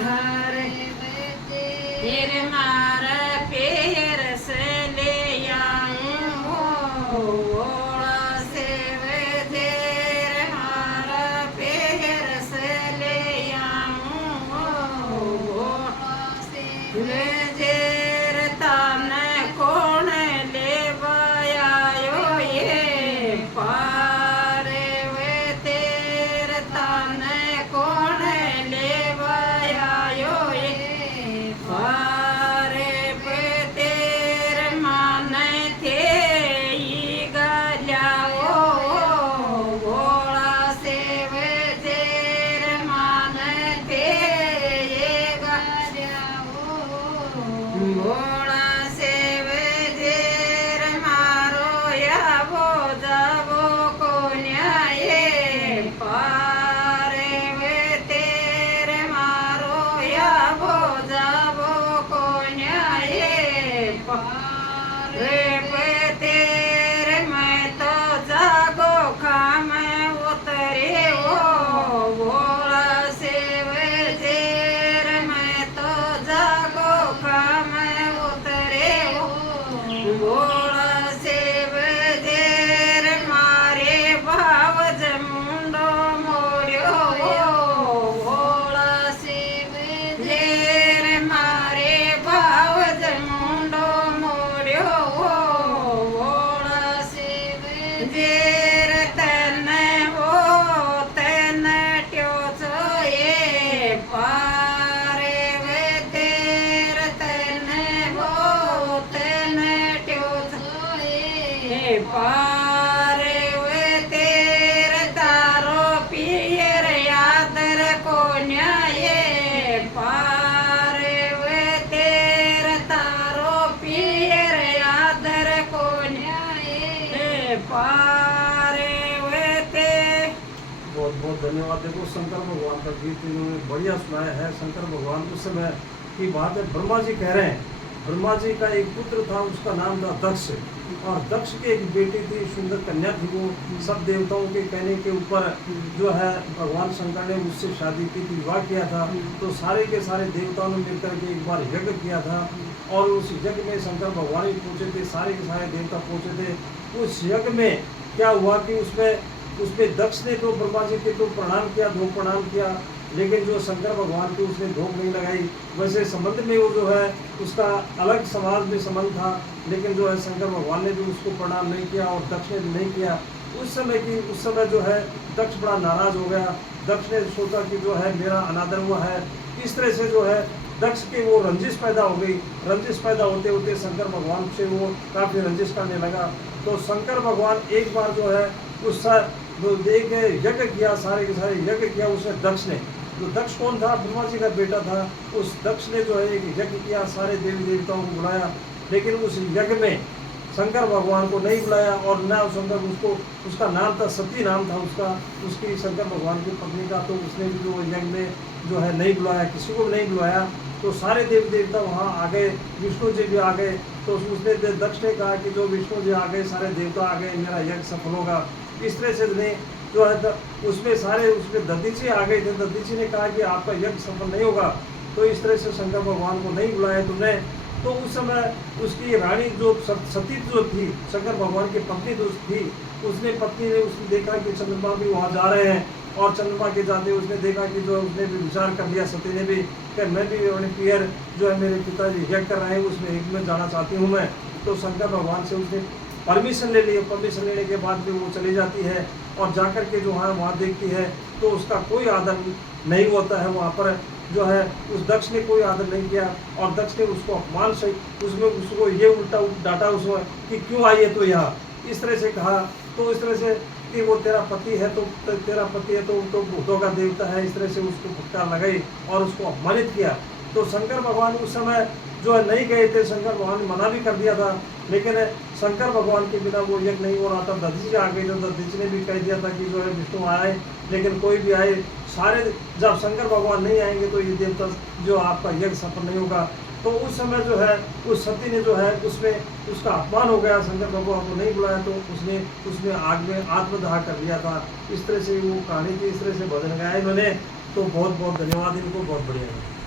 हरे फिर मार पेर से ले आऊं ओड़ा से वे देर मार पेर से ले आऊं ओड़ा से वे देर ताने कौन ले आयो ये पारे वे तेर ताने कौन ले आयो ये पारे पे तेर माने थे ये गल्याओ गोड़ा से वे तेर माने थे ये गल्याओ गोड़ा से वे तेर मारो या वो जावो को न्याय पारे वे तेर मारो या वो जावो को न्याय पारे वे तेर मैं तो जागो खाम उतरे वो गोड़ा से वे तेर मैं तो जागो खाम उतरे वो गोड़ा से वे तेर मारे भाव जमुंडो मोर्यो गोड़ा से वे तेर मारे भाव जमुंडो मोर्यो गोड़ा से वे तेर तने वो तने ट्यो ये पारे वे तेर तने वो तने ट्यो ये पारे वे तेर तारो पियर यादर को न्याय पारे वे तेर तारो पियर यादर को न्याय पारे वे ते बहुत बहुत धन्यवाद। देखो शंकर भगवान का गीत इन्होंने बढ़िया सुनाया है। शंकर भगवान उस समय की बात है, ब्रह्मा जी कह रहे हैं, ब्रह्मा जी का एक पुत्र था, उसका नाम था दक्ष, और दक्ष की एक बेटी थी, सुंदर कन्या थी। वो सब देवताओं के कहने के ऊपर जो है भगवान शंकर ने उससे शादी की थी, विवाह किया था। तो सारे के सारे देवताओं ने मिलकर के एक बार यज्ञ किया था, और उस यज्ञ में शंकर भगवान ही पहुँचे थे, सारे के सारे देवता पहुँचे थे। उस यज्ञ में क्या हुआ कि उसमें दक्ष ने तो ब्रह्मा जी के तो प्रणाम किया, धूप प्रणाम किया, लेकिन जो शंकर भगवान की उसने धूप नहीं लगाई। वैसे संबंध में वो जो है उसका अलग समाज में संबंध था, लेकिन जो है शंकर भगवान ने भी उसको प्रणाम नहीं किया और दक्ष ने भी नहीं किया। उस समय जो है दक्ष बड़ा नाराज हो गया। दक्ष ने सोचा कि जो है मेरा अनादर हुआ है। इस तरह से जो है दक्ष की वो रंजिश पैदा हो गई। रंजिश पैदा होते होते शंकर भगवान से वो काफ़ी रंजिश करने लगा। तो शंकर भगवान एक बार जो है उस एक यज्ञ किया, सारे के सारे यज्ञ किया उसने दक्ष ने। तो दक्ष कौन था? ब्रह्मा जी का बेटा था। उस दक्ष ने जो है एक यज्ञ किया, सारे देवी देवताओं को बुलाया, लेकिन उस यज्ञ में शंकर भगवान को नहीं बुलाया, और न शंकर उसका नाम था सती, नाम था उसकी शंकर भगवान की पत्नी का। तो उसने भी जो यज्ञ में जो है नहीं बुलाया, किसी को भी नहीं बुलाया। तो सारे देवी देवता वहाँ आ गए, विष्णु जी भी आ गए। तो उसने दक्ष ने कहा कि जो विष्णु जी आ गए, सारे देवता आ गए, मेरा यज्ञ सफल होगा। इस तरह से नहीं जो है उसमें दधीची आ गए थे। दधीची ने कहा कि आपका यज्ञ सफल नहीं होगा। तो इस तरह से शंकर भगवान को नहीं बुलाया तुमने। तो उस समय उसकी रानी जो सती जो थी, शंकर भगवान की पत्नी जो थी, उसने देखा कि चंद्रमा भी वहाँ जा रहे हैं, और चंद्रमा के जाते उसने देखा कि जो उसने भी विचार कर लिया, सती ने भी, कि मैं भी अपने पियर जो है मेरे पिताजी यज्ञ कर रहे हैं, उसमें एक में जाना चाहती हूँ मैं। तो शंकर भगवान से उसने परमिशन ले ली। परमिशन लेने के बाद भी वो चली जाती है, और जाकर के जो है वहाँ देखती है तो उसका कोई आदर नहीं होता है। वहाँ पर जो है उस दक्ष ने कोई आदर नहीं किया, और दक्ष ने उसको अपमान से उसको ये उल्टा डांटा उसको कि क्यों आई है तो यहाँ, इस तरह से कहा। तो इस तरह से कि वो तेरा पति है तो भूतों का देवता है, इस तरह से उसको फटकार लगाई और उसको अपमानित किया। तो शंकर भगवान उस समय जो है नहीं गए थे। शंकर भगवान ने मना भी कर दिया था, लेकिन शंकर भगवान के बिना वो यज्ञ नहीं हो रहा था। दधीची आ गई, तो दधीची ने भी कह दिया था कि जो है विष्णु आए, लेकिन कोई भी आए, सारे जब शंकर भगवान नहीं आएंगे तो ये देवता जो आपका यज्ञ सफल नहीं होगा। तो उस समय जो है उस सती ने जो है उसमें उसका अपमान हो गया। शंकर भगवान को नहीं बुलाया तो उसने आग में आत्मदाह कर लिया था। इस तरह से वो कहानी थी। इस तरह से भजन गाया इन्होंने। तो बहुत बहुत धन्यवाद इनको, बहुत बढ़िया है।